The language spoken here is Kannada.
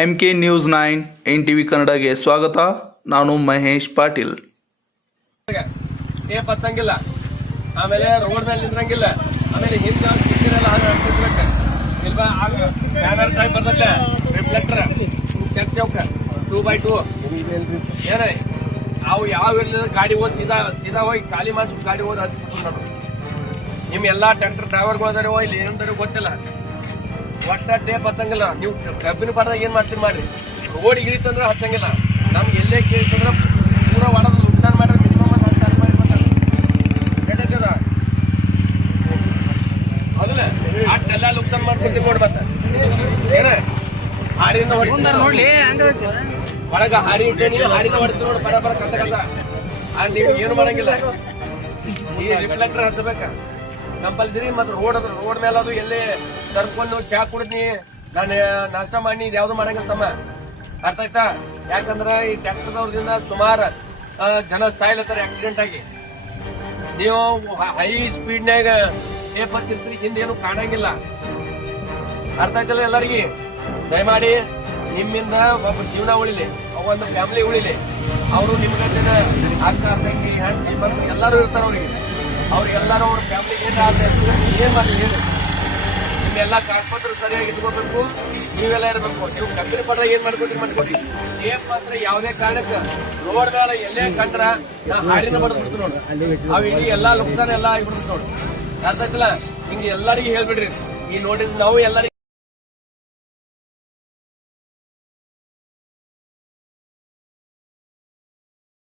M K news nine N T V ಕನ್ನಡಗೆ ಸ್ವಾಗತ. ನಾನು ಮಹೇಶ್ ಪಾಟೀಲ್. ಟೇಪ್ ಹಚ್ಚಂಗಿಲ್ಲ ಆಮೇಲೆ ರೋಡ್ ಮೇಲೆ ನಿಂದ್ರಂಗಿಲ್ಲ. ಆಮೇಲೆ ಹಿಂದೆ ಸ್ಟಿಕ್ಕರೆಲ್ಲ ಹಾಗೆ ಅಂಟಿಸ್ಬೇಕು ಇಲ್ವಾ? ಬ್ಯಾನರ್ ಟೈಪ್ ಬರ್ತಲ್ಲ ರಿಫ್ಲೆಕ್ಟರ್ ಚೆಕ್ ಚೌಕ ಟೂ ಬೈ ಟೂ ಏನೇ, ಅವು ಯಾವ ಇಲ್ಲ ಗಾಡಿ ಹೋದ್ ಸೀದಾ ಸೀದಾ ಹೋಗಿ ಖಾಲಿ ಮಾಡಿಸಿ ಗಾಡಿ ಹೋದ್ ಹಚ್ಬಿಟ್ಟು ನಿಮ್ಮ ನಿಮ್ ಎಲ್ಲಾ ಟ್ರ್ಯಾಕ್ಟರ್ ಡ್ರೈವರ್ಗಳು ಅದಾರೋ ಇಲ್ಲಿ ಏನಂತಾರೋ ಗೊತ್ತಿಲ್ಲ. ಒಟ್ಟ ಟೇಪ್ ಹಚ್ಚಂಗಿಲ್ಲ. ನೀವು ಕಬ್ಬಿನ ಪಡೆದಾಗ ಏನು ಮಾಡ್ತೀರಿ ಮಾಡಿ ರೋಡ್ ಇಳಿತಂದ್ರೆ ಹಚ್ಚಂಗಿಲ್ಲ. ನಮ್ಗೆ ಎಲ್ಲೇ ಕೇಳಿಸಂದ್ರೆ ಪೂರ ಒಡದು ಉದ್ದಾರ ಮಾಡಿದ್ರೆ ಮಿನಿಮಮ್ ಒಂದು ಹತ್ತು ಸಾವಿರ ರೂಪಾಯಿ? ಹೌದಲ್ಲ ಅಷ್ಟೆಲ್ಲ ಲುಕ್ಸಾನ್ ಮಾಡ್ತಿರ್ತೀವಿ ನೋಡಿ ಮತ್ತೆ. ಏನ? ಹಾರಿನ ಹೊಡಿತಾರ ನೋಡ್ಲಿ ಒಳಗ ಹಾರಿ ಇಟ್ಟೇನಿ ಹಾರಿನ ಹೊಡಿತೀವಿ ನೋಡಿ ಬರ ಬರ ಕತ್ತ ಆ ನೀವು ಏನು ಮಾಡಂಗಿಲ್ಲ. ಈ ರಿಫ್ಲೆಕ್ಟರ್ ಹಚ್ಚಬೇಕ. ಕಂಪಲ್ಸರಿ ಮತ್ತೆ ರೋಡ್ ಅದ್ರ ರೋಡ್ ಮೇಲೆ ಅದು ಎಲ್ಲಿ ತರ್ಕೊಂಡು ಚಾ ಕುಡಿದ್ನಿ. ನಾನು ನಾಷ್ಟ ಮಾಡಿ ಯಾವ್ದು ಮಾಡಂಗಿಲ್ಲ ತಮ್ಮ. ಅರ್ಥ ಆಯ್ತಾ? ಯಾಕಂದ್ರೆ ಈ ಟ್ಯಾಕ್ಟರ್ದವ್ರದಿಂದ ಸುಮಾರು ಜನ ಸಾಯ್ಲತ್ತಾರ ಆಕ್ಸಿಡೆಂಟ್ ಆಗಿ. ನೀವು ಹೈ ಸ್ಪೀಡ್ನ್ಯಾಗ ಪೇಪರ್ ತಿರ್ತೀರಿ ಹಿಂದೆ ಏನು ಕಾಣಂಗಿಲ್ಲ. ಅರ್ಥ ಆಯ್ತಲ್ಲ ಎಲ್ಲರಿಗೆ? ದಯಮಾಡಿ ನಿಮ್ಮಿಂದ ಒಬ್ಬ ಜೀವನ ಉಳಿಲಿ ಒಂದು ಫ್ಯಾಮಿಲಿ ಉಳಿಲಿ. ಅವರು ನಿಮ್ಗಂಟಿನ ಅಕ್ಕ ತಂಗಿ ಹೆಣ್ಣು ಎಲ್ಲರೂ ಇರ್ತಾರೆ ಅವ್ರಿಗೆ. ಅವ್ರಿಗೆಲ್ಲರೂ ಅವ್ರ ಫ್ಯಾಮಿಲಿ ಆದ್ರೆ ಏನು ಮಾಡಿ ಹೇಳಿ. ಕಾಗಪತ್ರ ಸರಿಯಾಗಿ ಇಟ್ಕೋಬೇಕು ನೀವೆಲ್ಲ ಇರಬೇಕು. ನೀವು ಕಂಪನಿ ಪತ್ರ ಏನ್ ಮಾಡ್ಕೊತೀರಿ ಮಾಡ್ಕೊಡಿ. ಏನ್ ಮಾತ್ರ ಯಾವುದೇ ಕಾರಣಕ್ಕೆ ರೋಡ್ ಮೇಲೆ ಎಲ್ಲೇ ಕಂಡ್ರ ಹಾಡಿನ ಬಡ್ದು ನೋಡಿ. ಅವ್ ಇಡೀ ಎಲ್ಲಾ ಲುಕ್ಸಾನ ಎಲ್ಲಾ ಆಗ್ಬಿಡ್ತು ನೋಡಿ. ಅರ್ಥ ಆಯ್ತಲ್ಲ? ಹಿಂಗೆ ಎಲ್ಲರಿಗೂ ಹೇಳ್ಬಿಡ್ರಿ. ಈ ನೋಟಿಸ್ ನಾವು ಎಲ್ಲರಿಗೂ